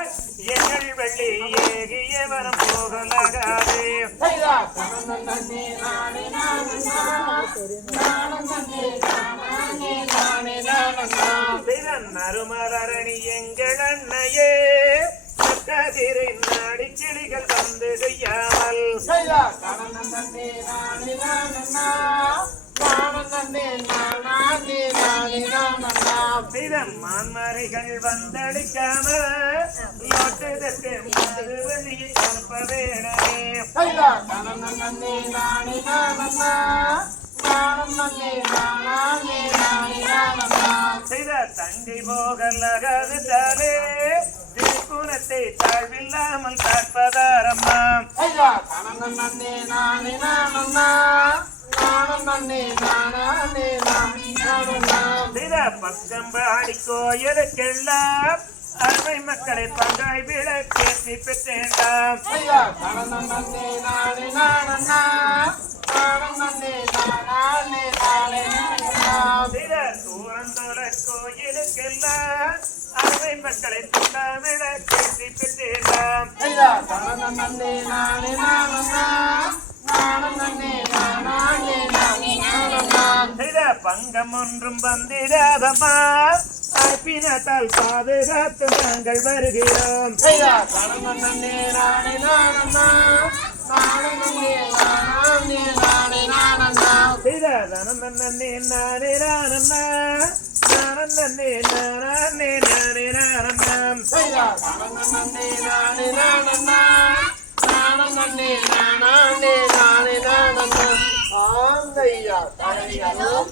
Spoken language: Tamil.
எங்கள் ஏகியவனம் போகலாகாதே. பிறன் எங்கள் அண்ணையே கதிரை நாடி கிளிகள் வந்து செய்யாமல். பிறன் மான்மறைகள் வந்தடிக்காம லோட்டுதற்கு மாறு வழியை அனுப்ப வேணவே செய்த தங்கை போகலாகாது தாலே திருக்குணத்தை தாழ்வில்லாமல் காப்பதாரம்மா செய்த பக்கம் பாடி கோயிலுக்கெல்லாம் அருமை மக்களை பங்காய் விளக்கேற்றி பெற்றேண்டாம் செய்த தூரந்தோட கோயிலுக்கெல்லாம் அருமை மக்களை பங்கா விளக்கேற்றி பெற்றேண்டாம் செய்த பங்கம் ஒன்றும் வந்திடாதம்மா. அற்பினத்தால் பாதுகாத்து நாங்கள் வருகிறோம். தனம் நன்னே நானே நானண்ணா. நானன் நன்னே நானே நானே நானண்ணா. ஆந்தையா தலையலும்